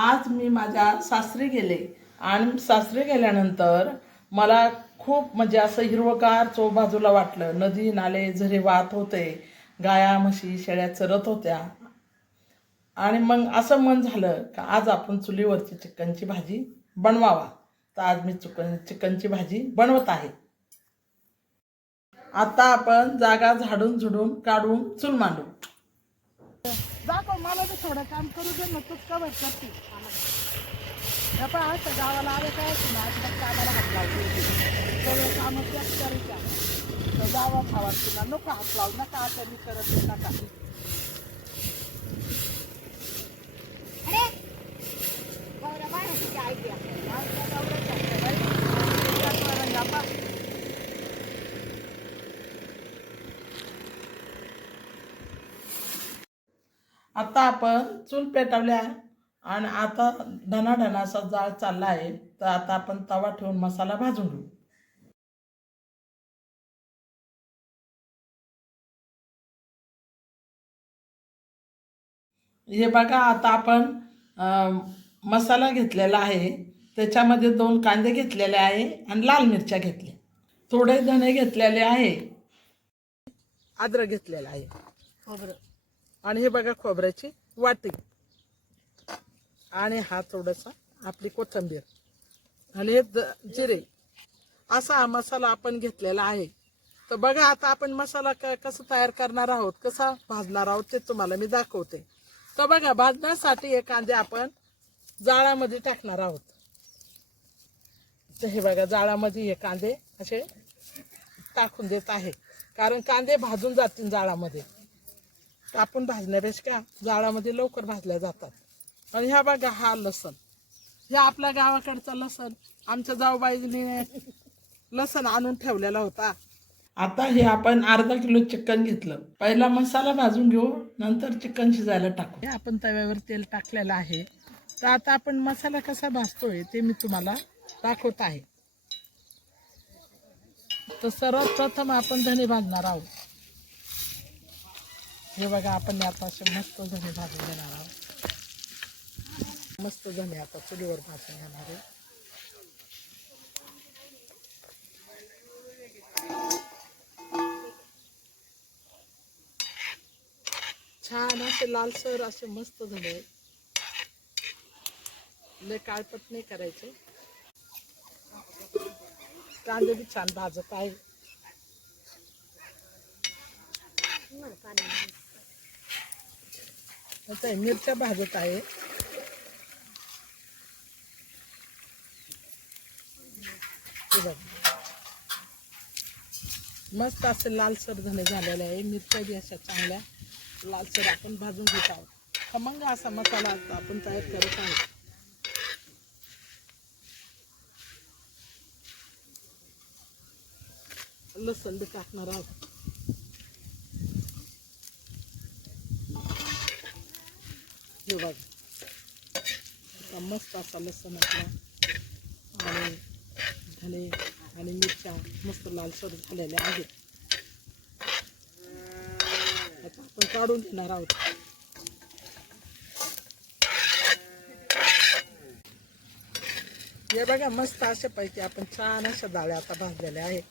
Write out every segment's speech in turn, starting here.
आज मी माझ्या सासरी गेले आणि सासरी गेल्यानंतर मला खूप म्हणजे असं हिरवगार चो बाजूला वाटलं. नदी नाले झरे वाहत होते. गाया म्हशी शेळ्या चरत होत्या. आणि मग असं मन झालं का आज आपण चुलीवरची चिकनची भाजी बनवावा. तर आज मी चुकन चिकनची भाजी बनवत आहे. आता आपण जागा झाडून झुडून काढून चूल मांडू. दाखव मला तर थोडं काम करू दे ना तूच कवर करते पण असं गावाला आले काय? ना आता कामाला हात लावते सगळं कामं त्याच करायच्या गावा खावा तुला नको हात लावू नका आता मी करत नाही, नका. आता आपण चूल पेटवल्या आणि आता धनाधनाचा जाळ चालला आहे तर आता आपण तवा ठेवून मसाला भाजून घेऊ. हे बघा आता आपण मसाला घेतलेला आहे त्याच्यामध्ये दोन कांदे घेतलेले आहे आणि लाल मिरच्या घेतल्या. थोडे धणे घेतलेले आहे अद्रक घेतलेला आहे. खोबरं. आणि हे बघा खोबऱ्याची वाटी. आणि हा थोडासा आपली कोथिंबीर. आणि हे जिरे. असा हा मसाला आपण घेतलेला आहे. तर बघा आता आपण मसाला क कसं तयार करणार आहोत कसा भाजणार आहोत ते तुम्हाला मी दाखवते. तर बघा भाजण्यासाठी हे कांदे आपण जाळामध्ये टाकणार आहोत. तर हे बघा जाळामध्ये हे कांदे असे टाकून देत आहे. कारण कांदे भाजून जातील जाळामध्ये कापून भाजण्यापेक्षा जाळामध्ये लवकर भाजल्या जातात. आणि ह्या बघा हा लसण. ह्या आपल्या गावाकडचा लसण आमच्या जाऊबाईने लसण आणून ठेवलेला होता. आता हे आपण अर्धा किलो चिकन घेतलं. पहिला मसाला भाजून घेऊ नंतर चिकन शिजायला टाकू. हे आपण तव्यावर तेल टाकलेलं आहे. तर आता आपण मसाला कसा भाजतोय ते मी तुम्हाला दाखवत आहे. तर सर्वात प्रथम आपण धने भाजणार आहोत. हे बघा आपण आता असे मस्त धने भाजून घेणार आहोत. मस्त धने आता चुलीवर भाजून घेणार आहे. छान असे लालसर असे मस्त झाले लय काळपट नाही करायचे. कांदे बी छान भाजत आहे. आता मिरच्या भाजत आहे. मस्त असे लालसर धणे झालेले आहे. मिरच्या बी अशा चांगल्या लालसर आपण भाजून घेत आहोत. खमंग असा मसाला आपण तयार करत आहोत. लसूण बी टाकणार आहोत. हे बघ. आता मस्त असा लसण आपला आणि धने आणि मिरच्या मस्त लालसर झालेल्या आहेत. आता आपण काढून घेणार आहोत. हे बघा मस्त अशा पैकी आपण छान अशा डाळ्या आता भाजलेल्या आहेत.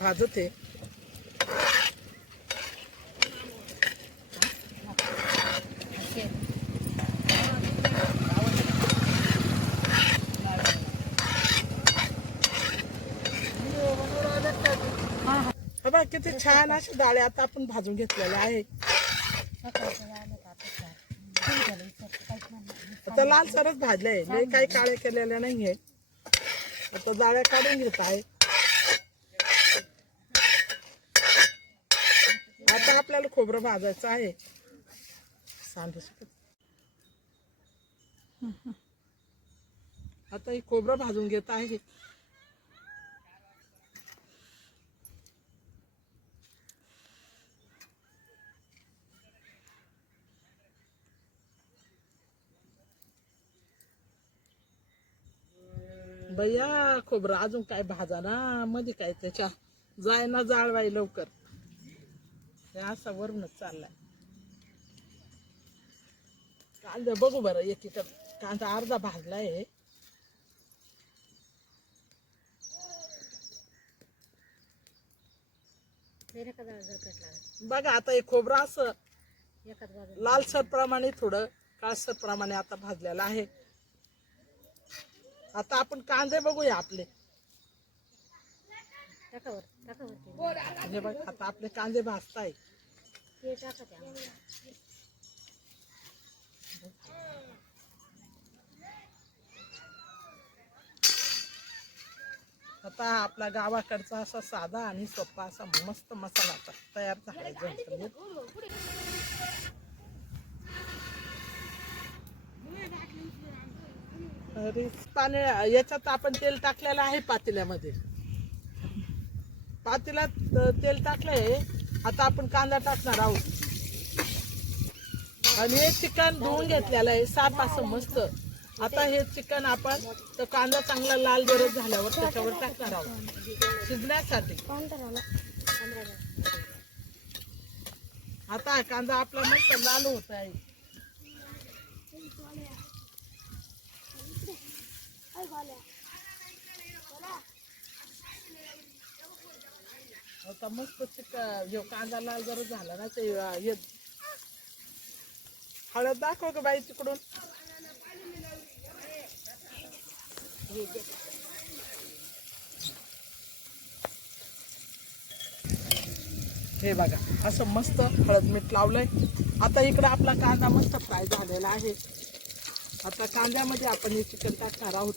भाजत किती छान अशा डाळ्या आता आपण भाजून घेतलेल्या आहे. आता लाल सरच भाजले लय काही काळे केलेले नाहीये. आता डाळ्या काढून घेत आहे. आता आपल्याला खोबरं भाजायचं आहे. शकत आता हे खोबरं भाजून घेत आहे. बया खोबरं अजून काय भाजा ना मध्ये काय त्याच्या. जाय ना जाळवाय लवकर. हे असा वरूनच चाललाय. कांदे बघू बरं एकीकडे कांदा अर्धा भाजलाय. एका बघा आता हे खोबरं असं लालसर प्रमाणे थोडं काळसर प्रमाणे आता भाजलेलं आहे. आता आपण कांदे बघूया आपले. टाकावर टाकावर हे बघा आता आपले कांदे भाजताय. ते टाका त्या. आता हा आपला गावाकडचा असा साधा आणि सोपा असा मस्त मसाला आता तयार झालाय. पाणी याच्यात आपण तेल टाकलेलं आहे पातेल्यामध्ये. पातेल्यात तेल टाकलंय. आता आपण कांदा टाकणार आहोत. आणि हे चिकन धुवून घेतलेलं आहे. साप असं मस्त. आता हे चिकन आपण तर कांदा चांगला लाल गरज झाल्यावर त्याच्यावर टाकणार आहोत. शिजण्यासाठी. आता कांदा आपला मस्त लाल होत आहे. आता मस्त चिकन कांदा लाल जर झाला ना ते हे हळद दाखव ग बाई तिकडून. हे बघा असं मस्त हळद मीठ लावलंय. आता इकडं आपला कांदा मस्त फ्राय झालेला आहे. आता कांद्यामध्ये आपण हे चिकन टाकणार आहोत.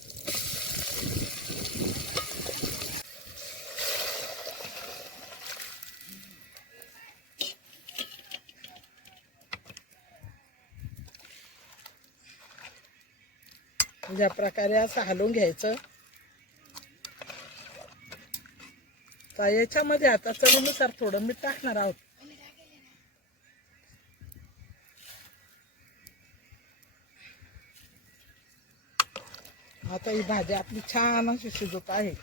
ज्या प्रकारे असं हलवून घ्यायचं. तर याच्यामध्ये आता चवीनुसार थोडं मीठ टाकणार आहोत. आता ही भाजी आपली छान अशी शिजत आहे.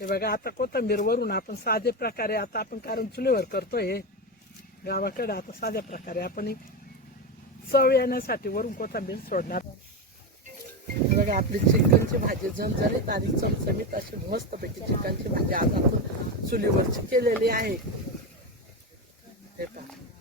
हे बघा आता कोथंबीर वरून आपण साधे प्रकारे आता आपण कारण चुलीवर करतोय गावाकडे आता साध्या प्रकारे आपण ही चव येण्यासाठी वरून कोथंबीर सोडणार. हे बघा आपली चिकनची भाजी झणझणीत आणि चमचमीत अशी मस्तपैकी चिकनची भाजी आज आपण चुलीवरची केलेली आहे. ते पहा.